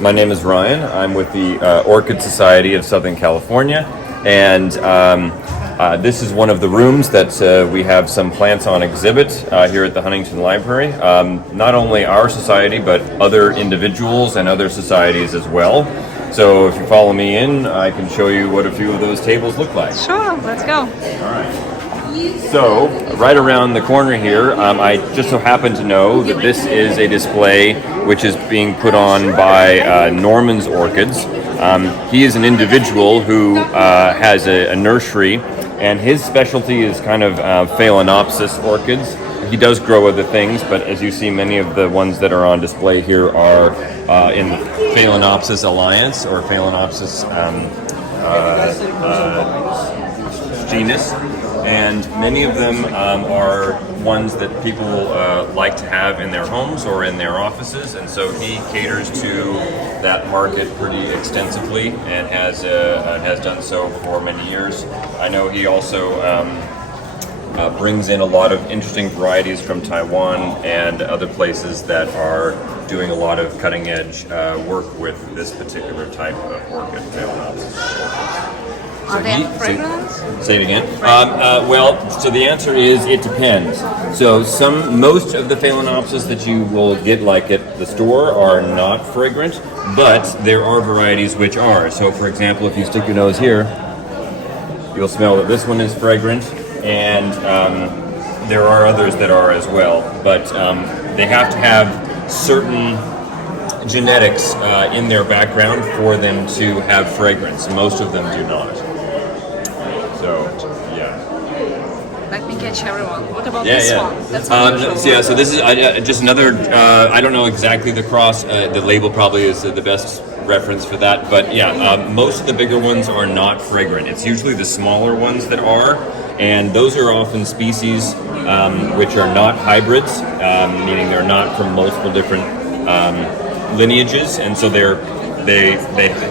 My name is Ryan. I'm with the Orchid Society of Southern California, and this is one of the rooms that we have some plants on exhibit here at the Huntington Library. Not only our society, but other individuals and other societies as well. So if you follow me in, I can show you what a few of those tables look like. Sure, let's go. All right. So, right around the corner here, I just so happen to know that this is a display which is being put on by Norman's Orchids. He is an individual who has a nursery, and his specialty is kind of Phalaenopsis orchids. He does grow other things, but as you see, many of the ones that are on display here are in the Phalaenopsis Alliance or Phalaenopsis genus. And many of them are ones that people like to have in their homes or in their offices, and so he caters to that market pretty extensively and has done so for many years. I know he also brings in a lot of interesting varieties from Taiwan and other places that are doing a lot of cutting-edge work with this particular type of orchid, Phalaenopsis. Are they fragrant? Say it again. Well, so the answer is it depends. So most of the Phalaenopsis that you will get like at the store are not fragrant, but there are varieties which are. So for example, if you stick your nose here, you'll smell that this one is fragrant, and there are others that are as well. But they have to have certain genetics in their background for them to have fragrance. Most of them do not. So, yeah. Let me catch everyone. What about this one? That's so this is just another, I don't know exactly the cross. The label probably is the best reference for that. But yeah, most of the bigger ones are not fragrant. It's usually the smaller ones that are. And those are often species which are not hybrids, meaning they're not from multiple different lineages. And so they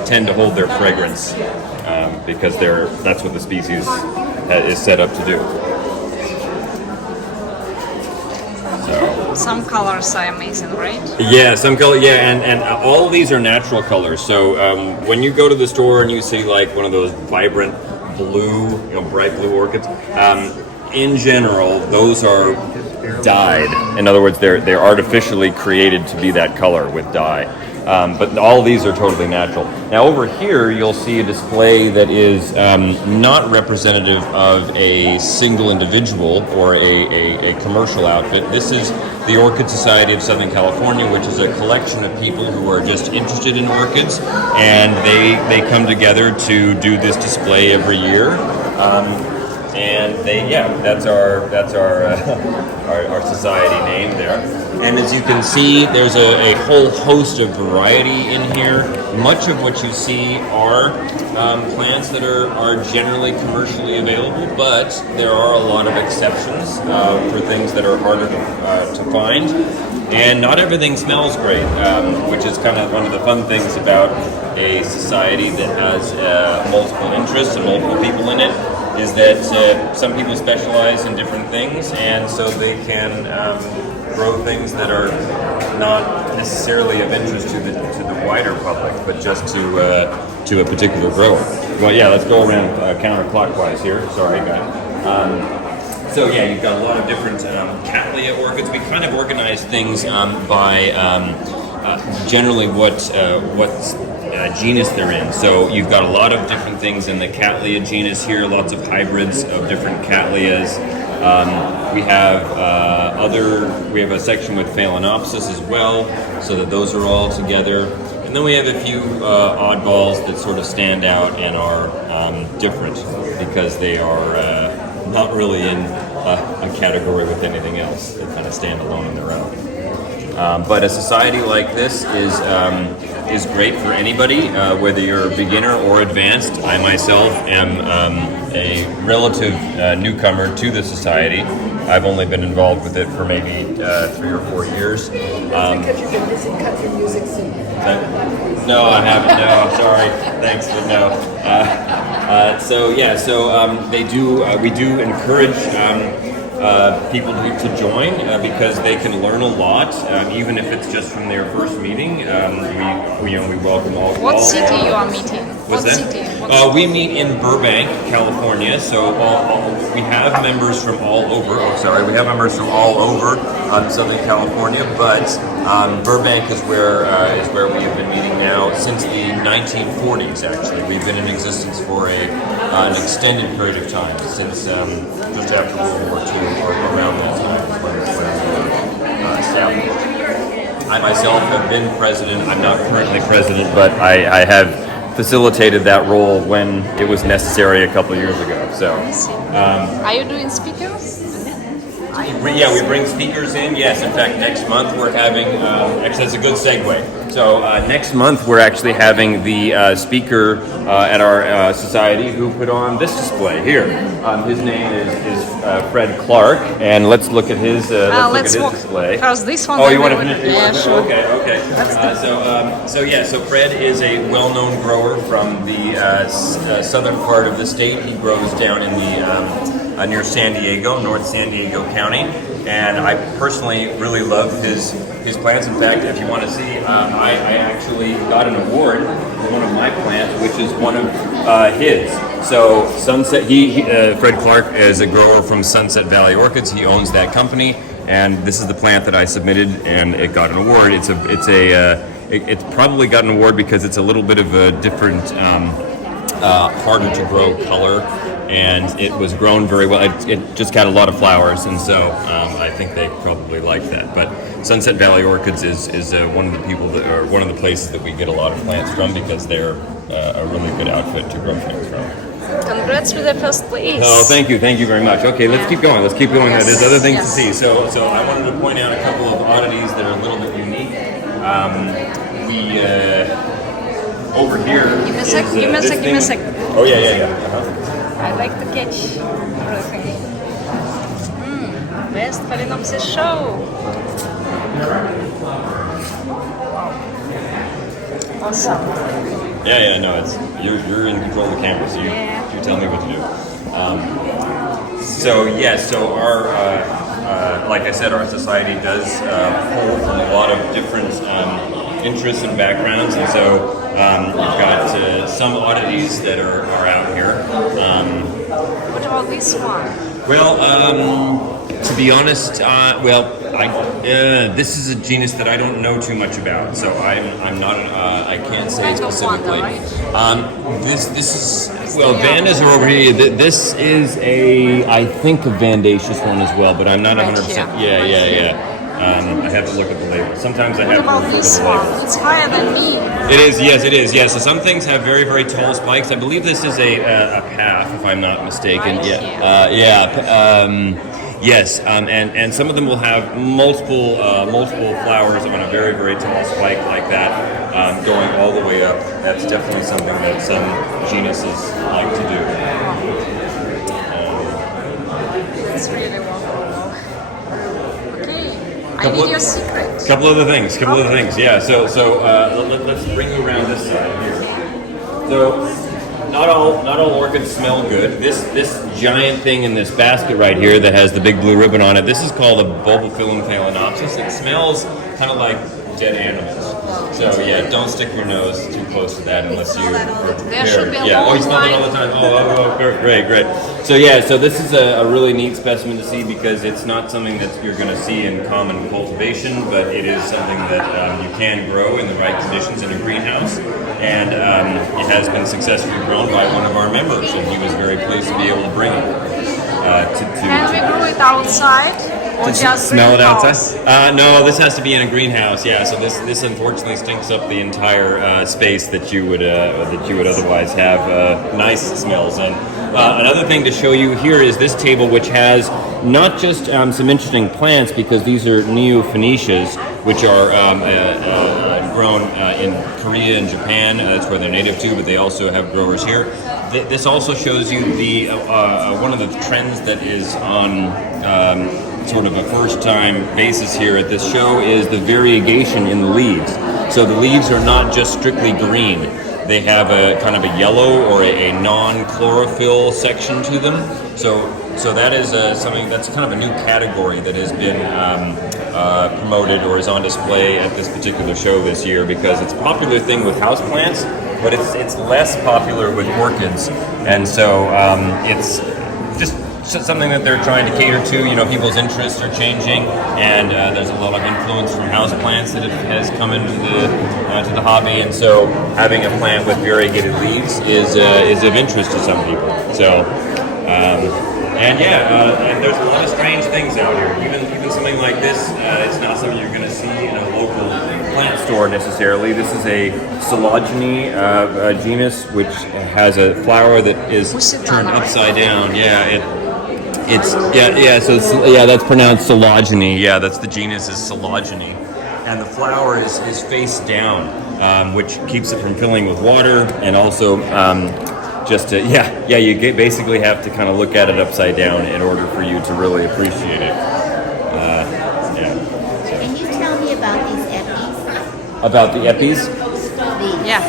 tend to hold their fragrance. Because that's what the species is set up to do. So. Some colors are amazing, right? Yeah, some color. Yeah, and all of these are natural colors. So when you go to the store and you see like one of those vibrant blue, bright blue orchids, in general, those are dyed. In other words, they're artificially created to be that color with dye. But all of these are totally natural. Now over here, you'll see a display that is not representative of a single individual or a commercial outfit. This is the Orchid Society of Southern California, which is a collection of people who are just interested in orchids, and they come together to do this display every year. That's our society name there. And as you can see, there's a whole host of variety in here. Much of what you see are plants that are generally commercially available, but there are a lot of exceptions for things that are harder to find. And not everything smells great, which is kind of one of the fun things about a society that has multiple interests and multiple people in it, is that some people specialize in different things, and so they can grow things that are not necessarily of interest to the wider public, but just to a particular grower. Well, yeah, let's go around counterclockwise here. Sorry, guys. So yeah, you've got a lot of different Cattleya orchids. We kind of organize things by generally what genus they're in. So you've got a lot of different things in the Cattleya genus here, lots of hybrids of different Cattleyas. We have a section with Phalaenopsis as well, so that those are all together. And then we have a few oddballs that sort of stand out and are different because they are not really in a category with anything else. They kind of stand alone on their own. But a society like this is great for anybody, whether you're a beginner or advanced. I myself am a relative newcomer to the society. I've only been involved with it for maybe 3 or 4 years. Because you've been busy cutting music scene. No, I haven't. No, sorry. Thanks, but no. We do encourage people to join because they can learn a lot, even if it's just from their first meeting. We welcome all. What city you are meeting? What's what that? city? We meet in Burbank, California. So we have members from all over. We have members from all over Southern California, but Burbank is where we have been meeting now since the 1940s. Actually, we've been in existence for an extended period of time since just after World War II or around that time when we were established. I myself have been president. I'm not currently president, but I have facilitated that role when it was necessary a couple of years ago. So, Are you doing speakers? yeah, we bring speakers in. Yes, in fact, next month we're having. Actually, that's a good segue. So next month we're actually having the speaker at our society who put on this display here. His name is Fred Clark, and let's look at his display. First, this one. Oh, you want to finish? Yeah, sure. Okay. So Fred is a well-known grower from the southern part of the state. He grows down in the near San Diego, North San Diego County, and I personally really love his plants. In fact, if you want to see, I actually got an award for one of my plants, which is one of his. So Sunset, Fred Clark is a grower from Sunset Valley Orchids. He owns that company, and this is the plant that I submitted, and it got an award. It's probably got an award because it's a little bit of a different, harder to grow color, and it was grown very well. It just got a lot of flowers, and so I think they probably like that. But Sunset Valley Orchids is one of the people that, or one of the places that we get a lot of plants from because they're a really good outfit to grow plants from. Congrats with the first place. Oh, thank you very much. Okay, let's keep going. Yes. There's other things Yes. to see. So I wanted to point out a couple of oddities that are a little bit unique. Over here. Give me a sec. Oh yeah. Uh-huh. I like to catch everything. Best Phalaenopsis show. Awesome. Yeah. No, you're in control of the camera, so you tell me what to do. So our like I said, our society does pull from a lot of different interests and backgrounds, and so we've got some oddities that are out here. What about this one? Well, to be honest, this is a genus that I don't know too much about, so I'm not. I can't say specifically. This is Vandas are over here. This is I think a Vandaceous one as well, but I'm not 100%. Yeah. I have to look at the label. Sometimes I have to look at the This label. one, it's higher than me. It is. Yes. So some things have very, very tall spikes. I believe this is a path, if I'm not mistaken. Right, Yes. And some of them will have multiple flowers on a very, very tall spike like that, going all the way up. That's definitely something that some genuses like to do. It's really wonderful. Okay, I need your secret. Couple other things. Yeah. So let's bring you around this side here. So not all orchids smell good. This giant thing in this basket right here that has the big blue ribbon on it. This is called a bulbophyllum Phalaenopsis. It smells kind of like dead animals. So yeah, don't stick your nose too close to that unless you're prepared. There should be a Yeah. long Oh, you smell it all the time. Oh, great. So this is a really neat specimen to see because it's not something that you're going to see in common cultivation, but it is something that you can grow in the right conditions in a greenhouse. And it has been successfully grown by one of our members, and he was very pleased to be able to bring it. Can we grow it outside or just smell it greenhouse? outside? No, this has to be in a greenhouse. Yeah, so this unfortunately stinks up the entire space that you would otherwise have nice smells in. Another thing to show you here is this table, which has not just some interesting plants, because these are Neophoenicias, which are grown in Korea and Japan. That's where they're native to, but they also have growers here. This also shows you the one of the trends that is on sort of a first-time basis here at this show is the variegation in the leaves. So the leaves are not just strictly green. They have a kind of a yellow or a non-chlorophyll section to them. So So that is something that's kind of a new category that has been promoted or is on display at this particular show this year, because it's a popular thing with houseplants, but it's less popular with orchids, and so it's just something that they're trying to cater to. You know, people's interests are changing, and there's a lot of influence from houseplants that has come into to the hobby, and so having a plant with variegated leaves is of interest to some people. So. And there's a lot of strange things out here. Even something like this, it's not something you're going to see in a local plant store necessarily. This is a Phalaenopsis genus, which has a flower that is turned upside down. That's pronounced Phalaenopsis. Yeah, that's the genus is Phalaenopsis, and the flower is face down, which keeps it from filling with water, and also. You basically have to kind of look at it upside down in order for you to really appreciate it. Can you tell me about these epis? About the epis? Yeah.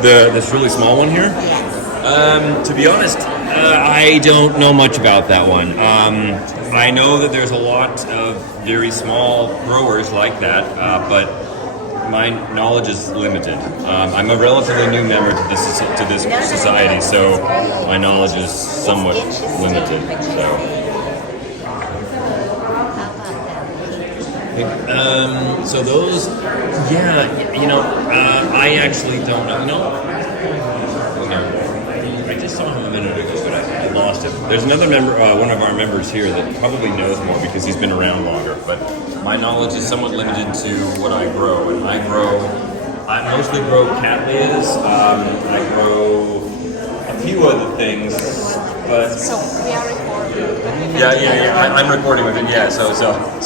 This really small one here? Yes. To be honest, I don't know much about that one. I know that there's a lot of very small growers like that, but my knowledge is limited. I'm a relatively new member to this society, so my knowledge is somewhat limited. So those, I actually don't know. I just saw him a minute ago, but I lost him. There's another member, one of our members here, that probably knows more because he's been around longer, but my knowledge is somewhat limited to what I grow, and I mostly grow cattleyas. I grow a few other things, but So we are recording. I'm recording with it. Yeah, so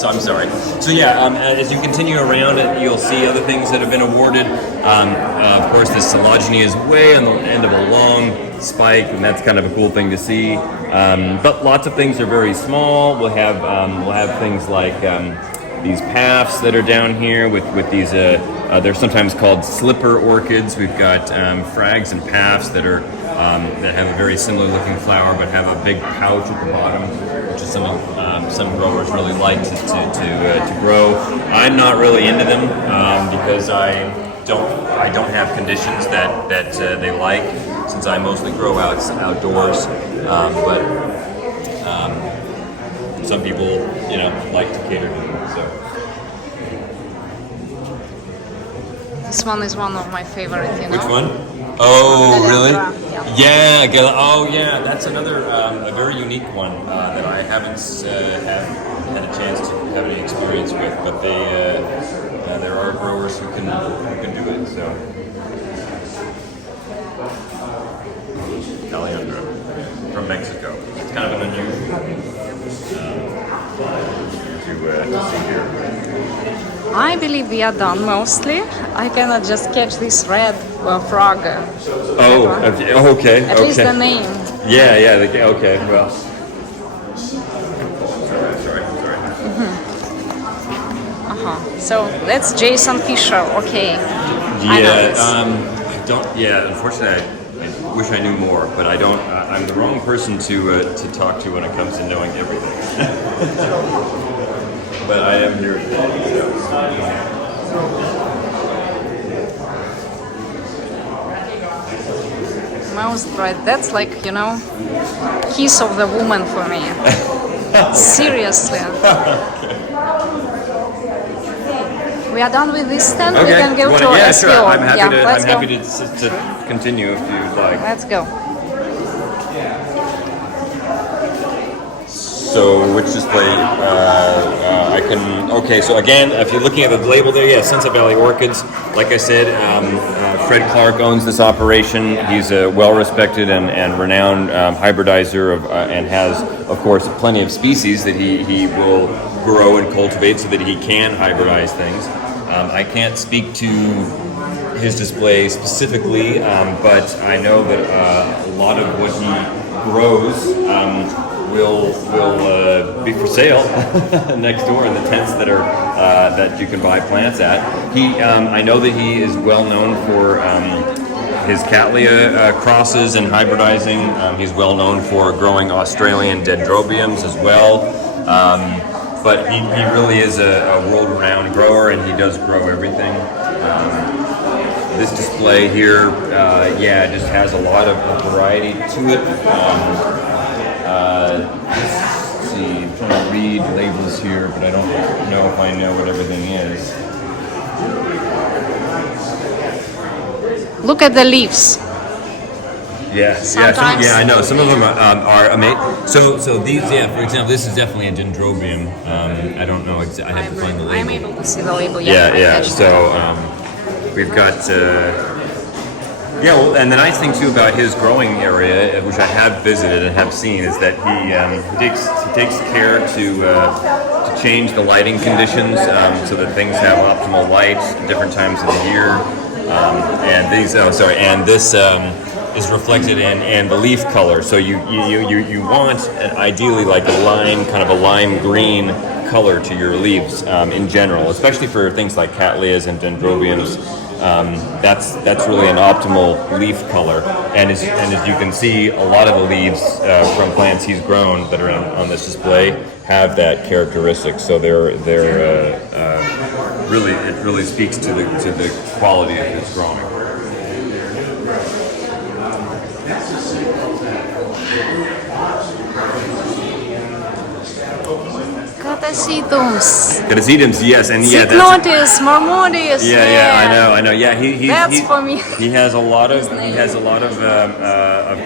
I'm sorry. So as you continue around it, you'll see other things that have been awarded. Of course, this Phalaenopsis is way on the end of a long spike, and that's kind of a cool thing to see. But lots of things are very small. We'll have things like these paths that are down here with these. They're sometimes called slipper orchids. We've got frags and paths that are that have a very similar looking flower, but have a big pouch at the bottom, which is some growers really like to grow. I'm not really into them because I don't have conditions that they like, since I mostly grow outdoors. But some people, like to cater to them. So. This one is one of my favorite, Which one? Oh, really? Yeah. Yeah, that's another a very unique one that I haven't had a chance to have any experience with. But there are growers who can do it. So, Alejandro from Mexico. It's kind of an unusual to see here. I believe we are done mostly. I cannot just catch this red frog. Okay. At least the name. Yeah. Okay. Well. Sorry. So that's Jason Fisher. Okay. I know this. I don't. Yeah, unfortunately, I wish I knew more, but I don't. I'm the wrong person to talk to when it comes to knowing everything. But I am here today. Most right. That's like, kiss of the woman for me. Seriously. We are done with this stand. Okay. We can go to Sure. SEO. I'm Let's go. happy to continue if you'd like. Let's go. So which display I can? Okay, so again, if you're looking at the label there, Sunset Valley Orchids. Like I said, Fred Clark owns this operation. He's a well-respected and renowned hybridizer and has, of course, plenty of species that he will grow and cultivate so that he can hybridize things. I can't speak to his display specifically, but I know that a lot of what he grows will be for sale next door in the tents that are that you can buy plants at. I know that he is well known his Cattleya crosses and hybridizing. He's well known for growing Australian dendrobiums as well. But he really is a world-renowned grower, and he does grow everything. This display here, just has a lot of variety to it. Let's see, I'm trying to read labels here, but I don't know if I know what everything is. Look at the leaves. Sometimes. I know. Some of them are amazing. So these, for example, this is definitely a dendrobium. I don't know. I have to find the label. I'm able to see the label. Yeah. So we've got. And the nice thing too about his growing area, which I have visited and have seen, is that he takes care to change the lighting conditions so that things have optimal light at different times of the year. And this is reflected in the leaf color. So you want ideally like a lime green color to your leaves in general, especially for things like cattleyas and dendrobiums. That's really an optimal leaf color, and as you can see, a lot of the leaves from plants he's grown that are on this display have that characteristic. So they're really, it really speaks to the quality of his growing. Catasetums, yes, and Cycnotis, Marmodius. I know. Yeah, That's for me. He has a lot of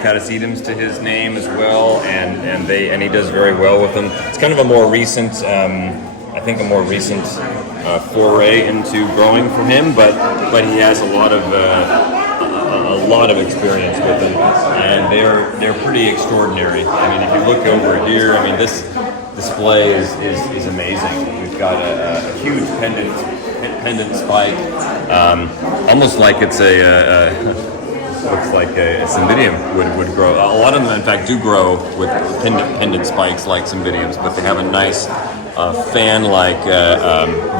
catasetums to his name as well, and he does very well with them. It's kind of a more recent, foray into growing for him, but he has a lot of experience with them, and they're pretty extraordinary. I mean, if you look over here, I mean this display is amazing. We've got a huge pendant spike, almost like it's looks like a cymbidium would grow. A lot of them, in fact, do grow with pendant spikes like cymbidiums, but they have a nice fan-like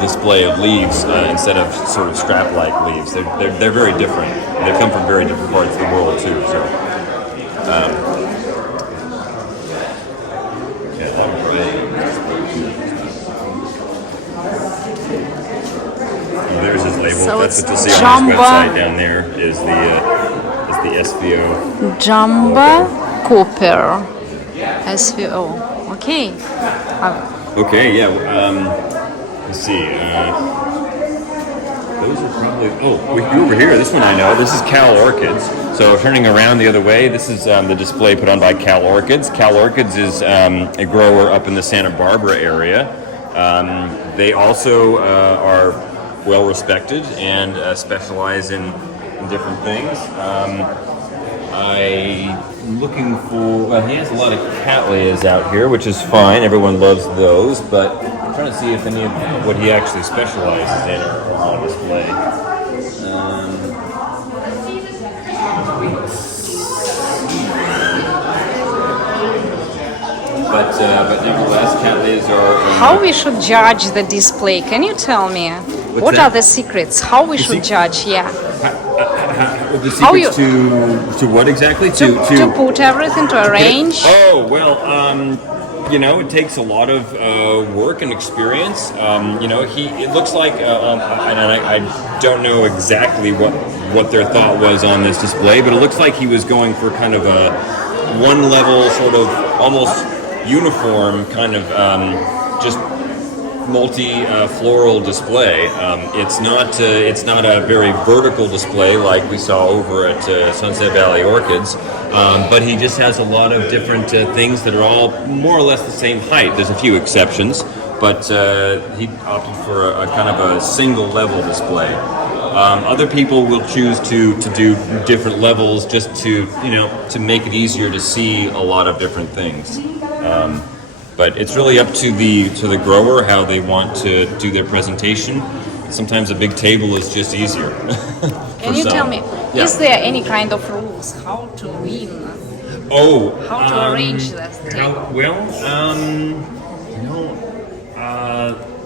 display of leaves instead of sort of strap-like leaves. They're very different. They come from very different parts of the world too. So. There's his label. So that's what you'll see Jamba. on his website. Down there is the SVO. Jamba Cooper, SVO. Okay. Okay. Yeah. Let's see. Those are probably. Oh, over here. This one I know. This is Cal Orchids. So turning around the other way, this is the display put on by Cal Orchids. Cal Orchids is a grower up in the Santa Barbara area. They also are well respected and specialize in different things. I'm looking for. Well, he has a lot of cattleyas out here, which is fine. Everyone loves those, but I'm trying to see if any of what he actually specializes in are on display. But nevertheless, cattleyas are. How we should judge the display? Can you tell me? What that? are the secrets? How we should judge? Yeah. The secrets to what exactly? To put everything, to arrange. Oh well, it takes a lot of work and experience. It looks like, and I don't know exactly what their thought was on this display, but it looks like he was going for kind of a one level, sort of almost uniform kind of just multi-floral display. It's not a very vertical display like we saw over at Sunset Valley Orchids, but he just has a lot of different things that are all more or less the same height. There's a few exceptions, but he opted for a kind of a single level display. Other people will choose to do different levels just to make it easier to see a lot of different things. But it's really up to the grower how they want to do their presentation. Sometimes a big table is just easier. Can you tell me, is there any kind of rules how to win? How to arrange this table?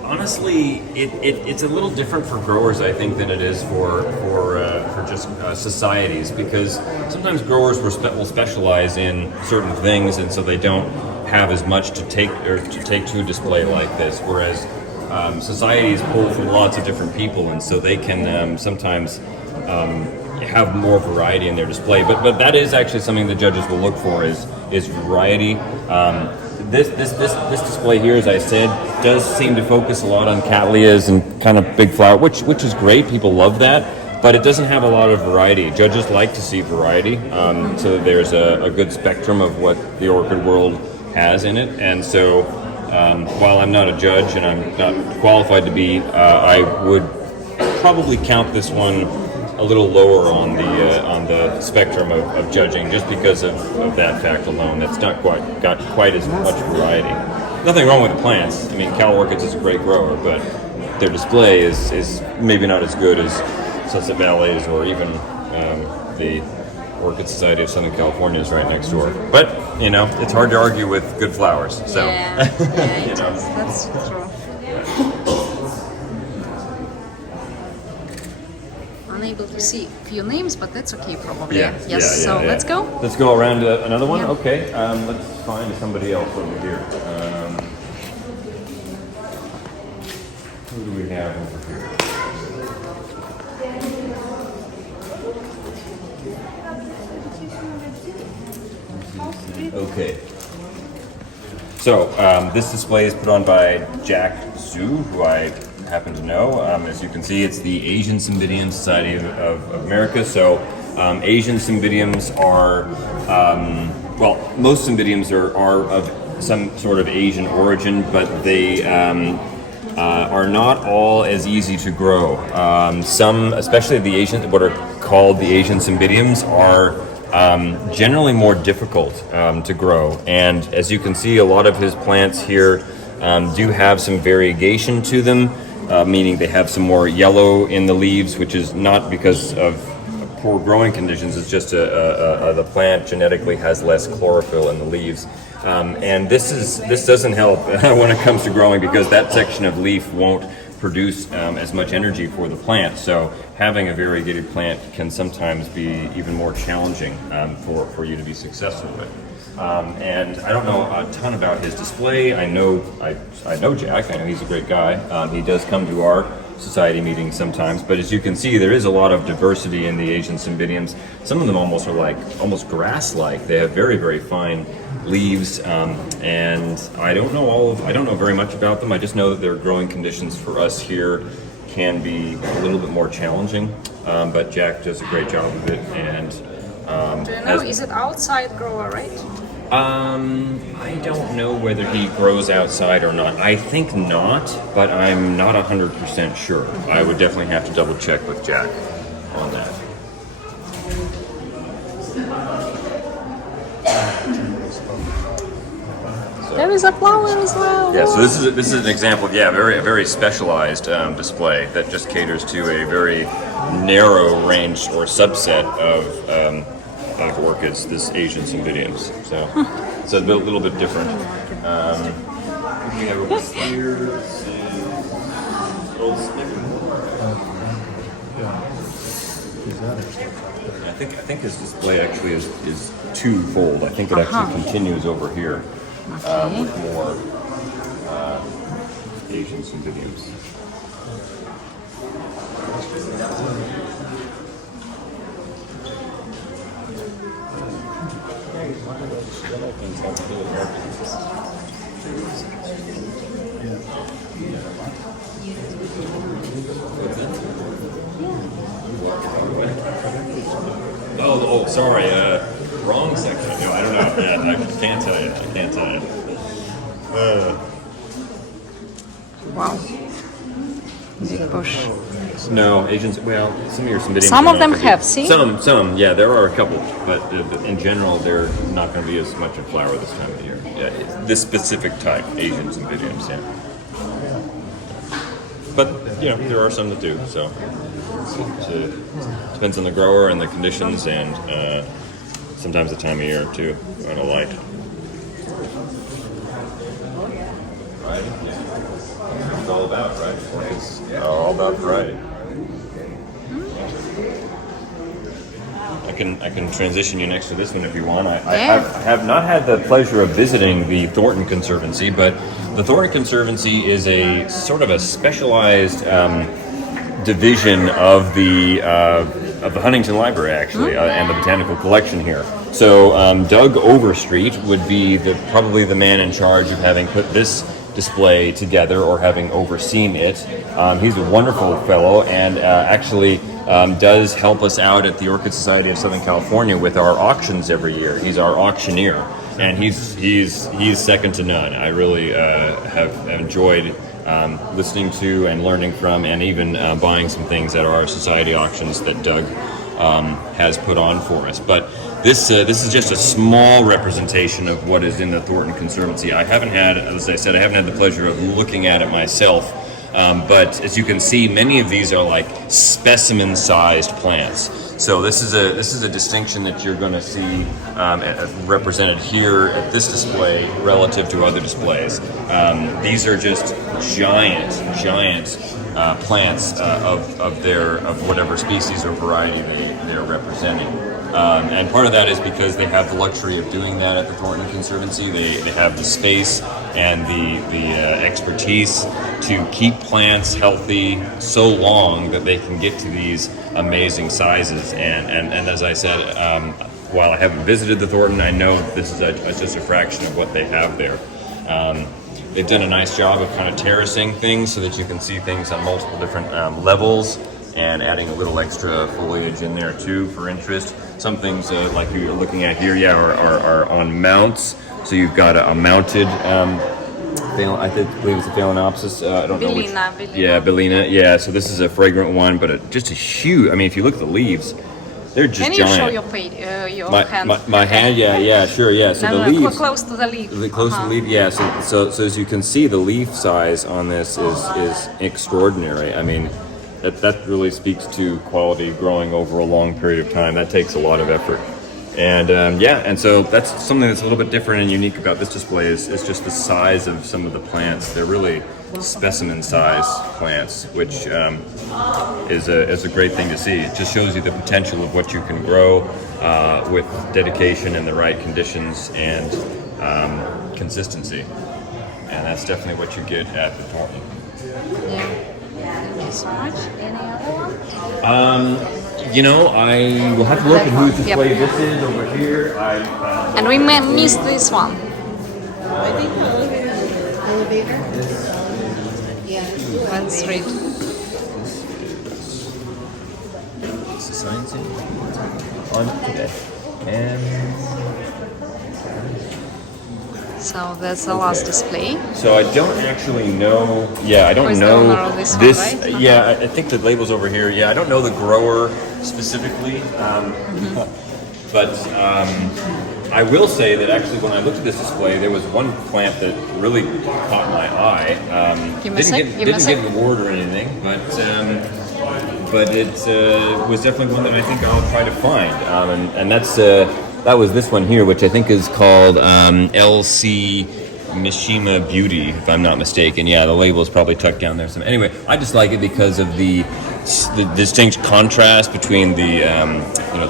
Honestly, it's a little different for growers, I think, than it is for just societies, because sometimes growers will specialize in certain things, and so they don't have as much to take to a display like this. Whereas societies pull from lots of different people, and so they can sometimes have more variety in their display. But that is actually something the judges will look for is variety. This display here, as I said, does seem to focus a lot on cattleyas and kind of big flower, which is great. People love that, but it doesn't have a lot of variety. Judges like to see variety, so that there's a good spectrum of what the orchid world has in it. And so, while I'm not a judge and I'm not qualified to be, I would probably count this one a little lower on the spectrum of judging, just because of that fact alone. That's not got quite as much variety. Nothing wrong with the plants. I mean, Cal Orchids is a great grower, but their display is maybe not as good as Sunset Valley's or even the Orchid Society of Southern California is right next door. But you know, it's hard to argue with good flowers. So Yeah, you know. That's true. Unable to see a few names, but that's okay probably. Yes. So let's go. Let's go around to another one. Yeah. Okay. Let's find somebody else over here. Who do we have over here? Okay. So this display is put on by Jack Zhu, who I happen to know. As you can see, it's the Asian Cymbidium Society of America. So Asian cymbidiums are, well, most cymbidiums are of some sort of Asian origin, but they are not all as easy to grow. Some, especially the Asian, what are called the Asian cymbidiums, are generally more difficult to grow. And as you can see, a lot of his plants here do have some variegation to them, meaning they have some more yellow in the leaves, which is not because of poor growing conditions. It's just the plant genetically has less chlorophyll in the leaves. And this doesn't help when it comes to growing, because that section of leaf won't produce as much energy for the plant. So having a variegated plant can sometimes be even more challenging for you to be successful with. And I don't know a ton about his display. I know Jack. I know he's a great guy. He does come to our society meetings sometimes. But as you can see, there is a lot of diversity in the Asian cymbidiums. Some of them almost grass-like. They have very, very fine leaves, and I don't know very much about them. I just know that their growing conditions for us here can be a little bit more challenging. But Jack does a great job of it, and Do you know, is it outside grower, right? I don't know whether he grows outside or not. I think not, but I'm not 100% sure. I would definitely have to double check with Jack on that. There is a flower as well. Yeah, so this is an example of a very specialized display that just caters to a very narrow range or subset of orchids, this Asian cymbidiums. So it's a little bit different. What do we have over here? This is Old Snicker. I think his display actually is twofold. I think it actually continues over here with more Asian cymbidiums. Oh, sorry. Wrong section. No, I don't know. Yeah, I can't tell you. Wow. Big bush. No, Asians. Well, some of your cymbidiums. Some of them have. See. Some. Yeah, there are a couple, but in general, they're not going to be as much in flower this time of year. Yeah, this specific type, Asian cymbidiums. Yeah. But there are some that do. So it depends on the grower and the conditions, and sometimes the time of year too, and the light. it's all about, right? Orchids are all about variety. I can transition you next to this one if you want. I have not had the pleasure of visiting the Thornton Conservancy, but the Thornton Conservancy is a sort of a specialized division of the Huntington Library, actually, and the botanical collection here. So Doug Overstreet would be probably the man in charge of having put this display together or having overseen it. He's a wonderful fellow and actually does help us out at the Orchid Society of Southern California with our auctions every year. He's our auctioneer, and he's second to none. I really have enjoyed listening to and learning from, and even buying some things at our society auctions that Doug has put on for us. But this is just a small representation of what is in the Thornton Conservancy. I haven't had, as I said, I haven't had the pleasure of looking at it myself. But as you can see, many of these are like specimen-sized plants. So this is a distinction that you're going to see represented here at this display relative to other displays. These are just giant plants of whatever species or variety they're representing. And part of that is because they have the luxury of doing that at the Thornton Conservancy. They have the space and the expertise to keep plants healthy so long that they can get to these amazing sizes. And as I said, while I haven't visited the Thornton, I know this is just a fraction of what they have there. They've done a nice job of kind of terracing things so that you can see things on multiple different levels, and adding a little extra foliage in there too for interest. Some things like you're looking at here, are on mounts. So you've got a mounted, I believe it's a Phalaenopsis. I don't know which. Bellina. Yeah, Bellina. Yeah, so this is a fragrant one, but just a huge. I mean, if you look at the leaves, they're just Can you giant. show your hand? My hand, yeah, sure, yeah. So the leaves, close to the leaf. close to the leaf, yeah. So as you can see, the leaf size on this is extraordinary. I mean, that really speaks to quality growing over a long period of time. That takes a lot of effort. And and so that's something that's a little bit different and unique about this display is just the size of some of the plants. They're really specimen-sized plants, which is a great thing to see. It just shows you the potential of what you can grow with dedication and the right conditions and consistency. And that's definitely what you get at the Thornton. Yeah. Thank you so much. Any other one? I will have to look at whose display this is over here. And we missed this one. I think elevator. Yeah. Let's read. It's the science on today. And So that's the last display. so I don't actually know. Yeah, I don't Who's the know owner of this one, right? Yeah, I think the label's over here. Yeah, I don't know the grower specifically, but I will say that actually when I looked at this display, there was one plant that really caught my eye. Give me a sec, Didn't get an award or anything, but it was definitely one that I think I'll try to find, and that's. That was this one here, which I think is called LC Mishima Beauty, if I'm not mistaken. Yeah, the label is probably tucked down there. Anyway, I just like it because of the distinct contrast between the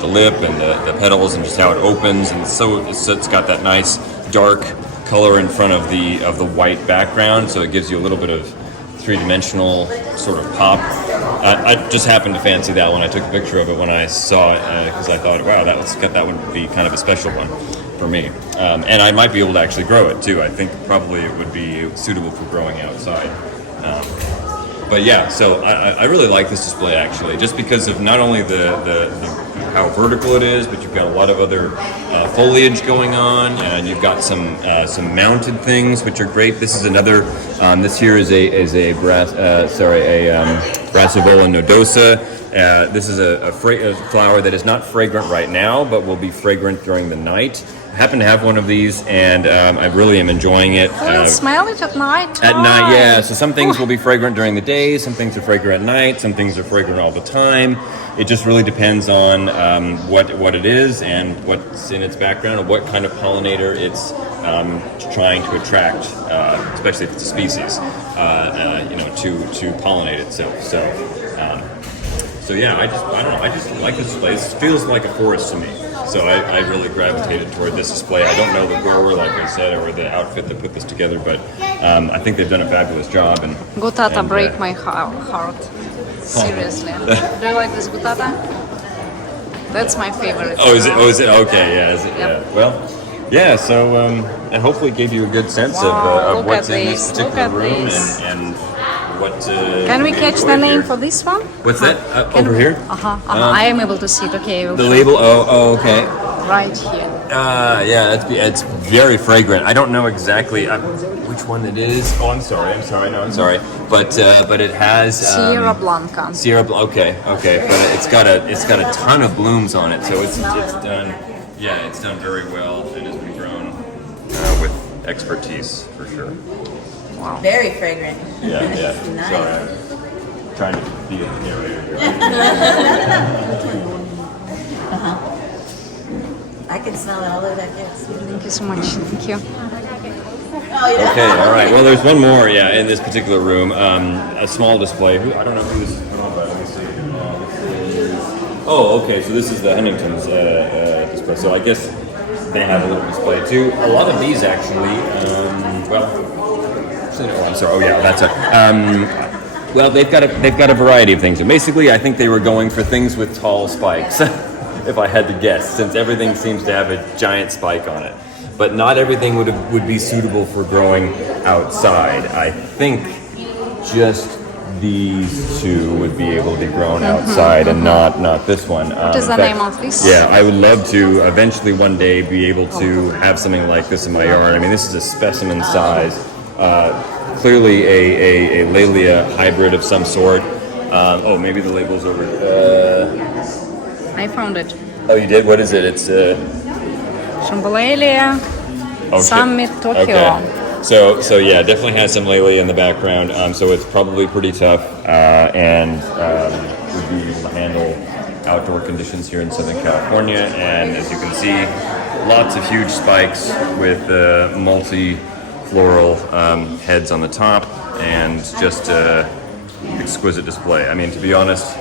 the lip and the petals, and just how it opens, and so it's got that nice dark color in front of the white background, so it gives you a little bit of three-dimensional sort of pop. I just happened to fancy that one. I took a picture of it when I saw it because I thought, wow, that would be kind of a special one for me. And I might be able to actually grow it too. I think probably it would be suitable for growing outside. But yeah, so I really like this display actually, just because of not only the how vertical it is, but you've got a lot of other foliage going on, and you've got some mounted things which are great. This is another. This here is a Brassavola nodosa. This is a flower that is not fragrant right now, but will be fragrant during the night. I happen to have one of these, and I really am enjoying it. We'll smell it at night. At night, yeah. So some things will be fragrant during the day, some things are fragrant at night, some things are fragrant all the time. It just really depends on what it is and what's in its background, and what kind of pollinator it's trying to attract, especially if it's a species. to pollinate itself. So yeah, I don't know. I just like this display. It feels like a forest to me. So I really gravitated toward this display. I don't know the grower, like I said, or the outfit that put this together, but I think they've done a fabulous job. And Gutata break my heart. Seriously. Do you like this gutata? That's my favorite. Oh, is it? Okay, yeah. Is it? Yep. Yeah. Well, yeah. So and hopefully it gave you a good sense Wow, of look what's at in this this, look particular at room this. and what. Can we you catch enjoy the name here. for this one? What's that? Can Over we- here? I am able to see it. Okay, I will The show label. Oh, okay. right here. Yeah, it's very fragrant. I don't know exactly which one it is. Oh, I'm sorry. I'm sorry. But it has Sierra Blanca. Sierra. Okay. But it's got a ton of blooms on it, so it's done. Yeah, it's done very well and has been grown with expertise for sure. Very fragrant. Yeah. Nice. Sorry, I'm trying to be a narrator here. I can smell all of that, yes. Thank you so much. Thank you. Okay, all right. Well, there's one more, in this particular room. A small display. I don't know who this is from, but let me see. Oh, okay. So this is the Huntington's display. So I guess they have a little display too. A lot of these actually. I'm sorry. Oh, yeah, that's it. Well, they've got a variety of things. And basically, I think they were going for things with tall spikes. If I had to guess, since everything seems to have a giant spike on it. But not everything would be suitable for growing outside. I think just these two would be able to be grown outside and not this one. What is the name of this? Yeah, I would love to eventually one day be able to have something like this in my yard. I mean, this is a specimen size. Clearly a Laelia hybrid of some sort. Maybe the label's over. I found it. Oh, you did? What is it? It's Shambalalia, Summit, Tokyo. Okay. So yeah, definitely has some Laelia in the background. So it's probably pretty tough and would be able to handle outdoor conditions here in Southern California. And as you can see, lots of huge spikes with multi-floral heads on the top, and just exquisite display. I mean, to be honest,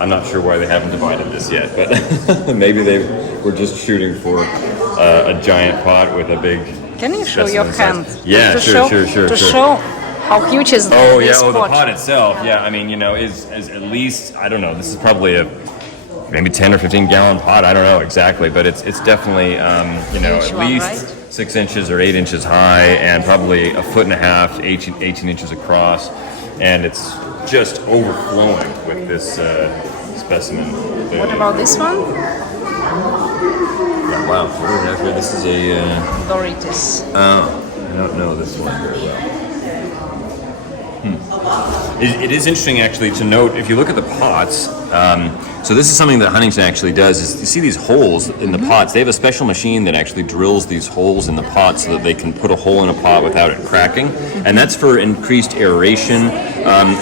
I'm not sure why they haven't divided this yet, but maybe they were just shooting for a giant pot with a big. Can you show your specimen hand? size. Yeah, To sure. show how huge is this the pot. pot itself. Yeah, I mean, is at least, I don't know. This is probably a maybe 10 or 15 gallon pot. I don't know exactly, but it's definitely Huge at one, least right? 6 inches or 8 inches high, and probably a foot and a half, 18 inches across, and it's just overflowing with this specimen. What about this one? Yeah, wow, what do we have here? This is a. Varieties. I don't know this one very well. It is interesting, actually, to note, if you look at the pots, so this is something that Huntington actually does, is you see these holes in the pots. They have a special machine that actually drills these holes in the pot so that they can put a hole in a pot without it cracking. And that's for increased aeration,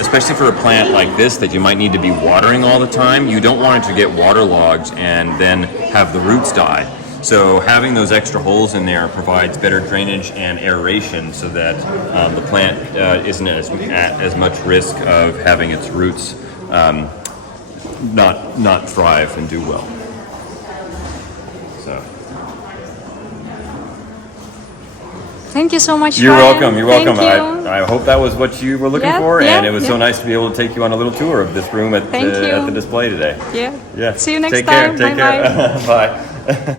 especially for a plant like this that you might need to be watering all the time. You don't want it to get waterlogged and then have the roots die. So having those extra holes in there provides better drainage and aeration so that the plant isn't at as much risk of having its roots not thrive and do well. So. Thank you so much. You're Ryan. welcome. You're welcome. Thank you. I hope that was what you were looking for, Yeah, and it was so yeah. nice to be able to take you on a little tour of this room at Thank you. the display today. Yeah. Yeah. See you next Take time. Care. Take Bye-bye. care. Bye.